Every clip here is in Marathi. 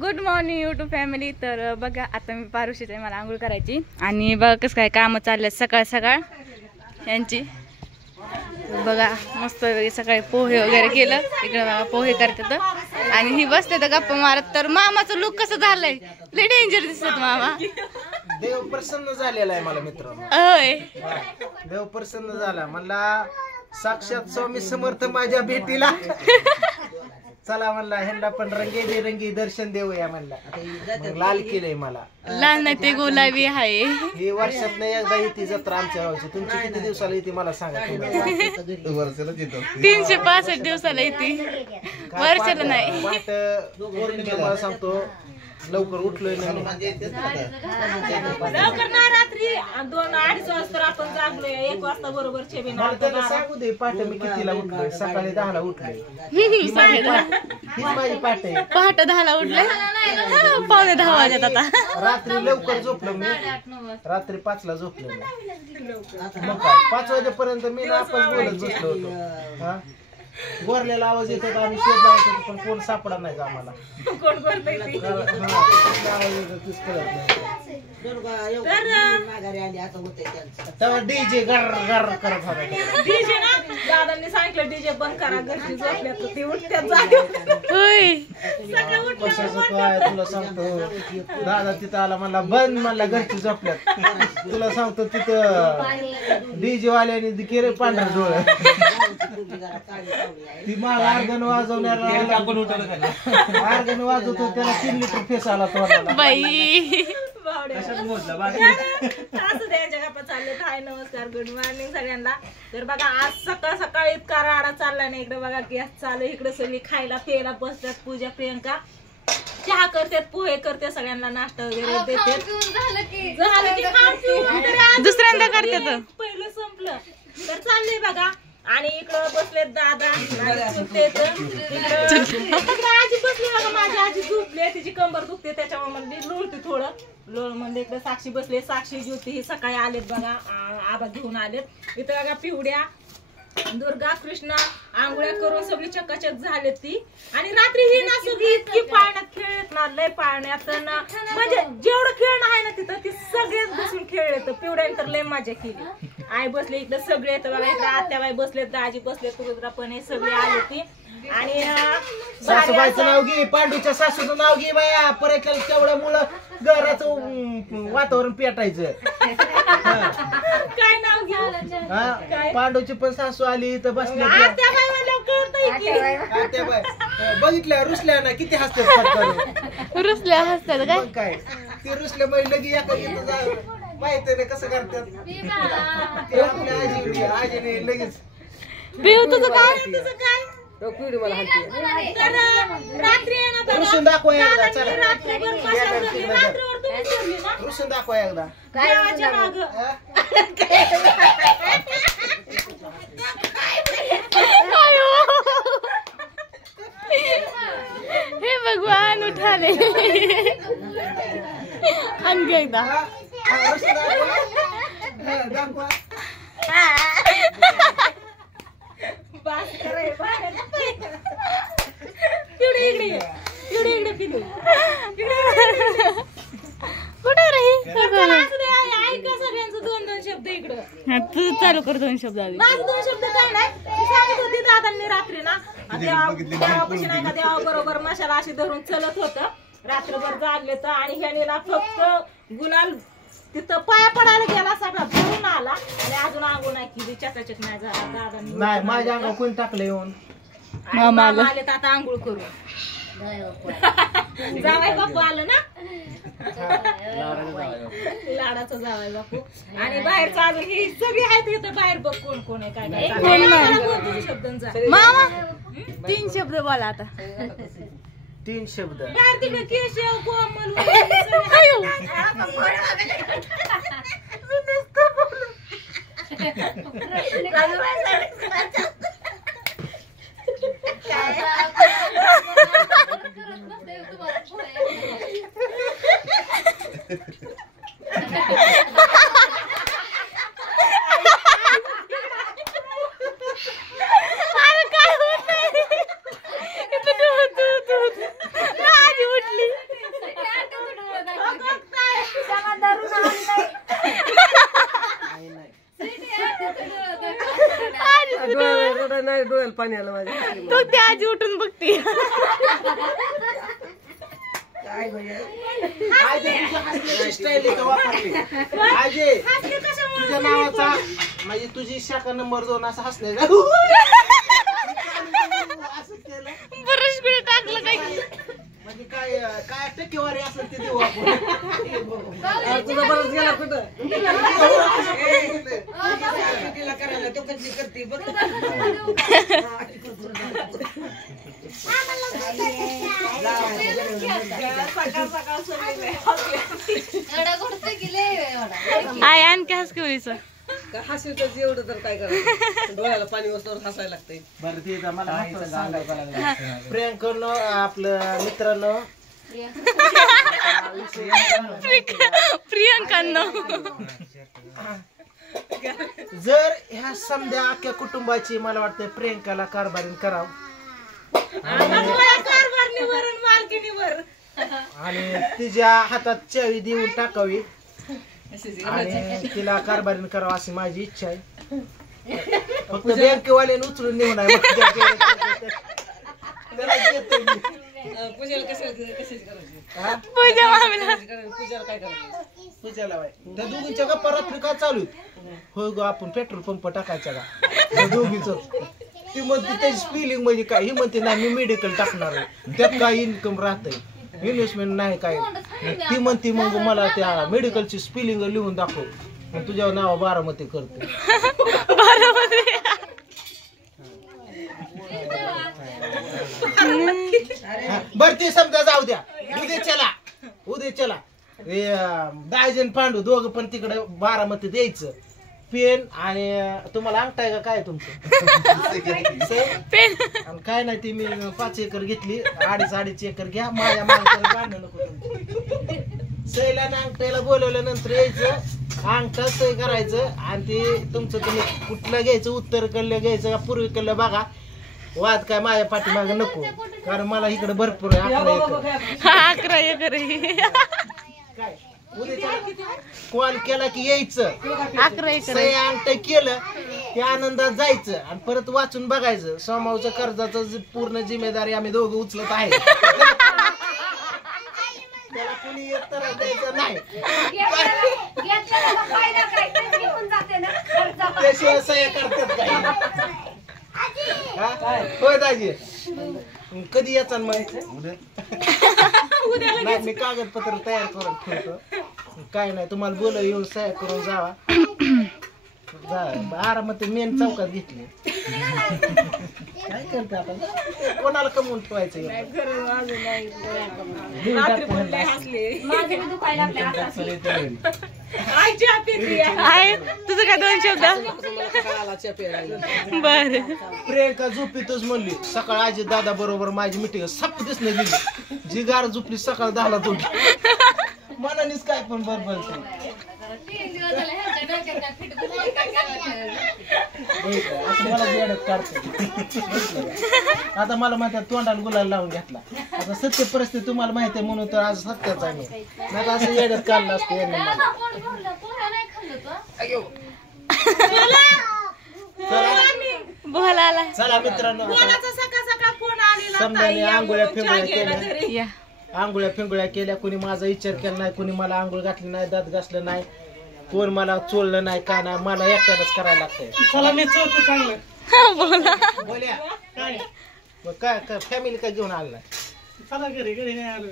Good morning YouTube family. तर बघा आता मी पारुशीच आहे, मला आंघोळ करायची आणि बघा कसं काय कामं चालले सकाळ सकाळ यांची. बघा मस्त सकाळी पोहे वगैरे केलं, इकडे बघा पोहे करतात आणि ही बसते तर गप्पा मारत. तर मामाचं लुक कसं झालंय, लय डेंजर दिसत मामा. देव प्रसन्न झालेला आहे मला मित्र. होय, देव प्रसन्न झाला मला, साक्षात स्वामी समर्थ माझ्या भेटीला. चला म्हणला ह्यांना पण रंगी दर्शन देऊया म्हणला. मग लाल केलंय मला. लाल नाही ते गुलाबी आहे. ही वर्षात नाही एकदा येते जत्रा आमच्या गावची. तुमची किती दिवसाला येते मला सांगा. 365 दिवसाला येते, वर्षाला नाही. मला सांगतो लवकर उठलोय ना लवकर नाही, रात्री 2-2:30 वाजता आपण जागलोय. 1 वाजता बरोबर मला त्याला सांगू दे पहाटे मी कितीला उठलोय. सकाळी 10ला उठलोय. ही माझी पहाटे. पहाटे 10ला उठले, 9:45 वाजत आता. रात्री लवकर झोपलो मी, रात्री 5ला झोपलो मी. मग काय 5 वाजेपर्यंत मी नापास बोलत बसलो होतो. हा गोरल्याला आवाज येतो का आम्ही शोध लावत होतो, पण कोण सापडा नाही आम्हाला. कोण करतंय ती. तेव्हा डीजे गर गर करत होता. डीजे ना दादांनी सांगितलं डीजे बंद करा, घरची झोपल्यात तर ते उठत्यात जागे. होय, कशाचं काय तुला सांगतो. दादा तिथं आला म्हणला बंद, म्हणला घरची झोपल्यात. तुला सांगतो तिथं डीजे वाल्याने केले पांढरा डोळ. ती माग आर्गन वाजवणारा आर्गन वाजवतो त्याला 3 लिटर फेस आला तोंडाला. बाई असं द्यायच्या गप्पा चालले. हाय नमस्कार, गुड मॉर्निंग सगळ्यांना. तर बघा आज सकाळ सकाळ इतका राडा चालला नाही. इकडे बघा गॅस चालू, इकडे सगळी खायला प्यायला बसतात. पूजा प्रियंका चहा करतात, पोहे करते, सगळ्यांना नाश्ता वगैरे देते. झालं की खाऊन पिऊन दुसऱ्यांदा करतात. पहिलं संपलं तर चाललंय बघा. आणि इकडं बसले दादा चुलते, आजी बसली बघा. माझी आजी झोपली, तिची कंबर दुखते त्याच्यामुळे म्हणजे लोळते थोडं लोळ. म्हणजे इकडे साक्षी बसले, साक्षी ज्योती ही सकाळी आलेत बघा, आबा घेऊन आलेत. इथं बघा पिवड्या, दुर्गा, कृष्णा आंघोळ्या करून सगळी चकाचक झाली ती. आणि रात्री ही ना सगळी इतकी पाण्यात खेळत ना, लय पाण्यात ना, म्हणजे जेवढं खेळणं आहे ना तिथं ती सगळेच बसून खेळले. पिवड्याने तर लय मजा केली. आई बसले इकडे सगळे, तर बघा इकडे आत्याबाई बसलेत, दाजी बसलेत, तुझा पण हे सगळे आले ती. आणि सासूबाईचं नाव घे, पांडूच्या सासूचं नाव घे बाया. परत तेवढ्यामुळं घराचं वातावरण पेटायचं. काय नाव घ्या, पांडूची पण सासू आली तर बसली. आत्याबाई मला कळतंय की आत्याबाई बघितल्या रुसल्या ना किती हसतात. रुसल्या हसतात काय ते रुसल्या महिला लगी एका माहिती नाही कसं करतात. आपल्या आजीने लगेच पिऊ तुझं काय, तुझं काय रात्री रुसून दाखवा एकदा. चला रात्रीवर तुम्ही ठेवली ना रुसून दाखवा एकदा. देवाच्या मागं. हे भगवान उठाले. आणखी एकदा दाखवा. कुठे रे ऐका सगळ्यांचं 2-2 शब्द इकडं. तू चालू कर 2 शब्द. माझं 2 शब्द काय नाही, ती सांगत होती दादांनी रात्री ना देवापाशी नाही का, देवा बरोबर मशाला अशी धरून चलत होतं. रात्रभर जागले तर आणि ह्याने ना फक्त गुलाल तिथं पाया पडायला गेला, सगळा भरून आला आणि अजून आंघोळ नाही केली. चकाचक नाही झाला दादांनी. नाही माझ्या अंगावर कोणी टाकलं येऊन. मामा आले तर आता आंघोळ करू. जावाय बापू आलं ना, लाडाचं जावाय बापू. आणि बाहेरचं अजून ही सगळी आहेत इथं बाहेर. बघ कोण कोण आहे काय काय. 2 शब्दांचा मामा 3 शब्द बोला आता. 3 शब्द. बाहेर तिकडे केशव कोमल आजी उठली. डोळ्याला पाणी आलं माझ्या. तो त्या आजी उठून बघते. तुझ्या नावाचा म्हणजे तुझी शाखा नंबर 2 असं हसले असं केलं बरंच कुठे टाकलं काय. म्हणजे काय काय टक्केवारी असेल ते देऊ आपण. तुझा बरंच गेला कुठं आय आणखी हस केवढीच. हसायचं एवढं तर काय करायचं डोळ्याला पाणी वस्तूवर हसायला लागतंय. बरं ते मला प्रियंकानं आपलं मित्रांनो प्रियंकांना जर ह्या समध्या अख्ख्या कुटुंबाची मला वाटतं प्रियंकाला कारभारीन करावं आणि तिच्या हातात चावी देऊन टाकावी आणि तिला कारभारीन करावं अशी माझी इच्छा आहे. फक्त बँकेवाल्याने उचलून नेऊ नये. पूजेला कशाची करायची पूजा मामीला पूजेला काय करायचं पूजाला बाई त्या दोघींच्या गप्पा रात्री काय चालू आहेत? होय ग आपण पेट्रोल पंप टाकायचा का त्या दोघीच. ती म्हणते त्याची स्पेलिंग म्हणजे काय ही म्हणते नाही मी मेडिकल टाकणार आहे त्यात काय इन्कम राहतंय इन्व्हेस्टमेंट नाही काय. ती म्हणते मग मला त्या मेडिकलची स्पेलिंग लिहून दाखव मग तुझ्या नाव बारामती करते. बर ते समजा जाऊ द्या उद्या चला दायजन पांडू दोघं पण तिकडे बारामती द्यायचं पेन आणि तुम्हाला अंगठा आहे का काय तुमचं आणि काय नाही ती मी 5 एकर घेतली 2.5 एकर घ्या माझ्या मागं बांधणं नको सईला अंगठ्याला बोलवल्यानंतर यायचं अंगठा सही करायचं आणि ते तुमचं तुम्ही कुठलं घ्यायचं उत्तरकडलं घ्यायचं का पूर्वेकडलं बघा वाद काय माझ्या पाठीमागं नको कारण मला इकडे भरपूर आहे 11 एकर काय उद्या कॉल केला की यायचं 11 एकर सही अंगठा केलं ते आनंदात जायचं आणि परत वाचून बघायचं सोमावचं कर्जाचं पूर्ण जिम्मेदारी आम्ही दोघं उचलत आहे त्याला कोणी उत्तर द्यायचं नाही त्याशिवाय सह्या करतात काय होय दाजी कधी याचा मग नाही मी कागदपत्र तयार करून ठेवतो काय नाही तुम्हाला बोल येऊन सह्या करून जावा आरामात मेन चौकात घेतली काय करते आता कोणाला कमवून ठेवायचं आहे तुझं काय 2 शब्द. बर प्रियंका झोपीतच म्हणली सकाळ आजी दादा बरोबर माझी मिटिंग सप दिसणे गेली जी गार झोपली सकाळ 10ला झोपली मनानेच काय पण बरोबर मला बेडत काढते आता मला म्हणतात तोंडाला गुलाल लावून घेतला आता सत्य परिस्थिती तुम्हाला माहिती आहे म्हणून तर आज सत्याच आहे मी नाही असं येड्यात काढलं असतं यांनी बोला आला चला मित्रांनो समजाने आंघोळ्या फिंगोळ्या केल्या या आंघोळ्या फिंगोळ्या केल्या कोणी माझा विचार केला नाही कोणी मला आंघोळ घातली नाही दात घासलं नाही कोण मला चोळलं नाही काय नाही मला एकट्यालाच करायला लागतंय चला मी चोळतो चांगलं बोला बोल्या मग काय फॅमिली काय घेऊन आलं नाही चला घरी नाही आलो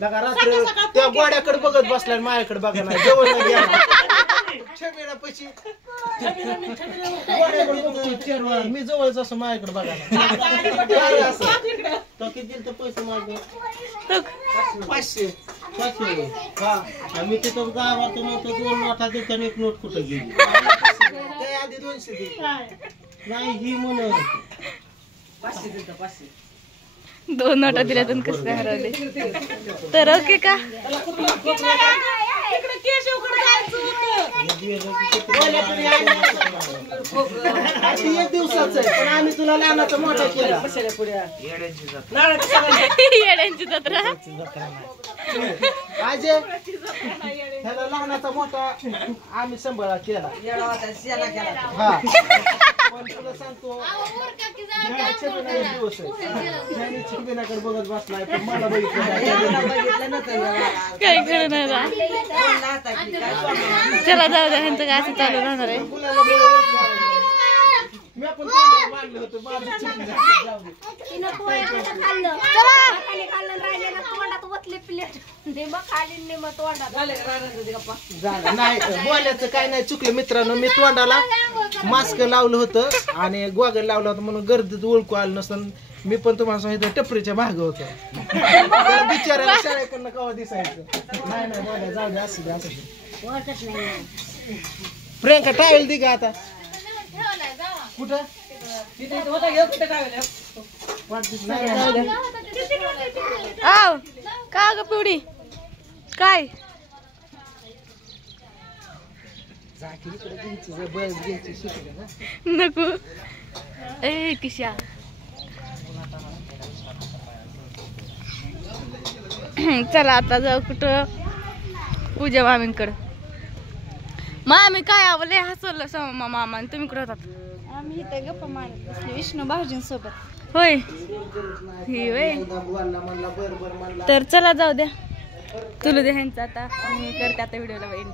लगा रात्री त्या गोड्याकडे बघत बसलाय माझ्याकडे बघा नाही जवळ पैसे मी जवळच असं माझ्याकडे बघा तो किती पैसे मागतो 500 हा मी तिथं गावात म्हणतो 2 नोटा देतो आणि 1 नोट कुठं गेली त्या आधी 200 दे नाही ही म्हणून 500 देतो 500 2 नोटा दिल्या तर कसं काय हरवले तर ओके का एक दिवसाच आहे पण आम्ही तुला लहानाचा मोठा केला येड्यांची जत्रा अजय ह्याला लहानाचा मोठा आम्ही सांभाळा केला येडा होता, शेणा केला. हा पण तुला सांगतो छबिनाकडे दिवस आहे त्याने छबिनाकडे बघत बसलाय पण मला येडा बघितलं नव्हतं ना मला. काय कळलं नाही बा. कोण लाथा की काय कोण? चला जाऊ द्या ह्यांचं काय असं चालू राहणार आहे. मुलाला बरं ओळखलं. मी पण तोंडाला बांधलं होतं माझं चुकलं जाऊ दे. झाले का राहणार गप्पा? झालं नाही बोलायचं काय नाही चुकलं मित्रांनो मी तोंडाला मास्क लावलं होतं आणि गॉगल लावलं होतं म्हणून गर्दीत ओळखू आलं नसतं मी पण तुम्हाला सांगितलं टपरीच्या भाग होतो बिचारायला शाळेकडनं कवा दिसायचं नाही नाही बोला जाऊ दे असू दे असू दे प्रियंका टावेल दे का आता कुठं तिथे होता घेऊ कुठे काय वेळेला? वाटत नाही आव का ग पिवडी काय जाकी इकडे घ्यायची जर बस घ्यायची शिकले ना नको ए किशा चला आता जाऊ कुठं पूजा मामींकडं मामी काय आवले हसवलं समा मामा आणि तुम्ही कुठं होतात आम्ही इथे गप्पा मारत बसले विष्णू भाऊजींसोबत. होय ही होय एकदा बोलला म्हणला बर बर म्हणला तर चला जाऊ द्या तुला द्या ह्यांचं आता मी करते आता व्हिडिओला एंड